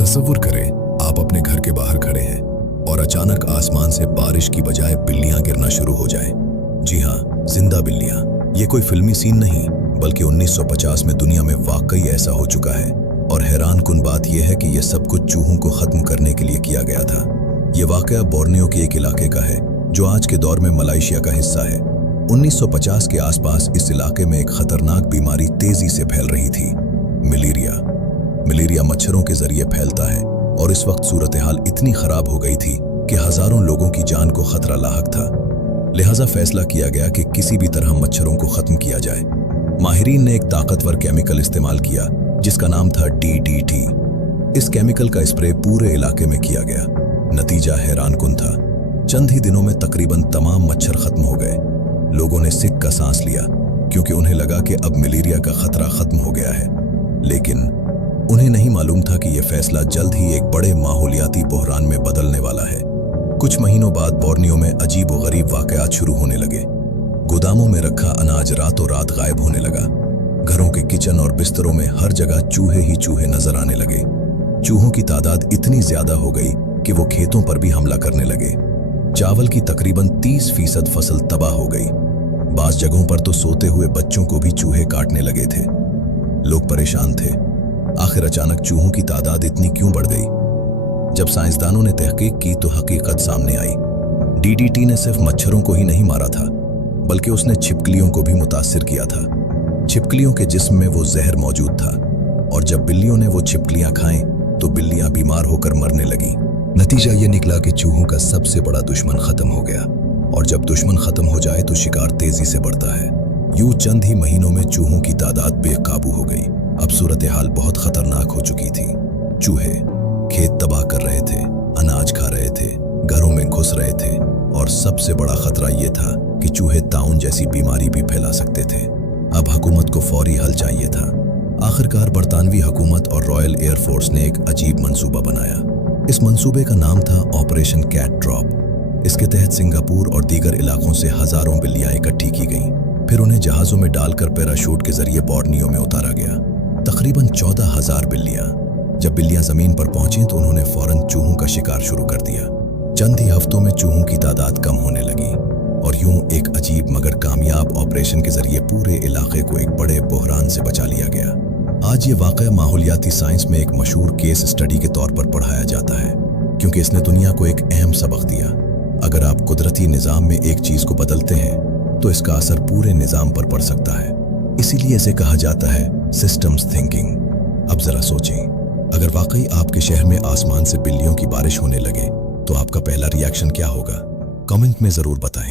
तसव्वुर करें, आप अपने घर के बाहर खड़े हैं और अचानक आसमान से बारिश की बजाय बिल्लियां गिरना शुरू हो जाएं। जी हाँ, जिंदा बिल्लियां। ये कोई फिल्मी सीन नहीं, बल्कि 1950 में दुनिया में वाकई ऐसा हो चुका है। और हैरान कुन बात यह है कि यह सब कुछ चूहों को खत्म करने के लिए किया गया था। ये वाकया बोर्नियो के एक इलाके का है, जो आज के दौर में मलेशिया का हिस्सा है। 1950 के आसपास इस इलाके में एक खतरनाक बीमारी तेजी से फैल रही थी, मलेरिया मच्छरों के जरिए फैलता है और इस वक्त सूरत हाल इतनी खराब हो गई थी कि हजारों लोगों की जान को खतरा लाहक था। लिहाजा फैसला किया गया कि किसी भी तरह मच्छरों को खत्म किया जाए। माहिरीन ने एक ताकतवर केमिकल इस्तेमाल किया जिसका नाम था DDT। इस केमिकल का स्प्रे पूरे इलाके में किया गया। नतीजा हैरानकुन था। चंद ही दिनों में तकरीबन तमाम मच्छर खत्म हो गए। लोगों ने सिक का सांस लिया, क्योंकि उन्हें लगा कि अब मलेरिया का खतरा खत्म हो गया है। लेकिन उन्हें नहीं मालूम था कि यह फैसला जल्द ही एक बड़े माहौलियाती बहरान में बदलने वाला है। कुछ महीनों बाद बोर्नियो में अजीब व गरीब वाकयात शुरू होने लगे। गोदामों में रखा अनाज रातों रात गायब होने लगा। घरों के किचन और बिस्तरों में हर जगह चूहे ही चूहे नजर आने लगे। चूहों की तादाद इतनी ज्यादा हो गई कि वो खेतों पर भी हमला करने लगे। चावल की तकरीबन 30% फसल तबाह हो गई। बास जगहों पर तो सोते हुए बच्चों को भी चूहे काटने लगे थे। लोग परेशान थे। आखिर अचानक चूहों की तादाद इतनी क्यों बढ़ गई? जब साइंसदानों ने तहकीक की तो हकीकत सामने आई। DDT ने सिर्फ मच्छरों को ही नहीं मारा था, बल्कि उसने छिपकलियों को भी मुतासिर किया था। छिपकलियों के जिस्म में वो जहर मौजूद था, और जब बिल्लियों ने वो छिपकलियां खाएं तो बिल्लियां बीमार होकर मरने लगी। नतीजा ये निकला कि चूहों का सबसे बड़ा दुश्मन खत्म हो गया, और जब दुश्मन खत्म हो जाए तो शिकार तेजी से बढ़ता है। यूं चंद ही महीनों में चूहों की तादाद बेकाबू हो गई। अब सूरत हाल बहुत खतरनाक हो चुकी थी। चूहे खेत तबाह कर रहे थे, अनाज खा रहे थे, घरों में घुस रहे थे, और सबसे बड़ा खतरा यह था कि चूहे ताउन जैसी बीमारी भी फैला सकते थे। अब हुकूमत को फौरी हल चाहिए था। आखिरकार बरतानवी हुकूमत और रॉयल एयरफोर्स ने एक अजीब मंसूबा बनाया। इस मंसूबे का नाम था ऑपरेशन कैट ड्रॉप। इसके तहत सिंगापुर और दीगर इलाकों से हजारों बिल्लियां इकट्ठी की गईं। फिर उन्हें जहाजों में डालकर पैराशूट के जरिए बोर्नियो में उतारा गया। तकरीबन 14,000 बिल्लियां। जब बिल्लियां जमीन पर पहुंची तो उन्होंने फौरन चूहों का शिकार शुरू कर दिया। चंद ही हफ्तों में चूहों की तादाद कम होने लगी, और यूं एक अजीब मगर कामयाब ऑपरेशन के जरिए पूरे इलाके को एक बड़े बहरान से बचा लिया गया। आज ये वाकया माहौलियाती साइंस में एक मशहूर केस स्टडी के तौर पर पढ़ाया जाता है, क्योंकि इसने दुनिया को एक अहम सबक दिया। अगर आप कुदरती निज़ाम में एक चीज को बदलते हैं तो इसका असर पूरे निज़ाम पर पड़ सकता है। इसीलिए इसे कहा जाता है सिस्टम्स थिंकिंग। अब जरा सोचें, अगर वाकई आपके शहर में आसमान से बिल्लियों की बारिश होने लगे तो आपका पहला रिएक्शन क्या होगा? कमेंट में जरूर बताएं।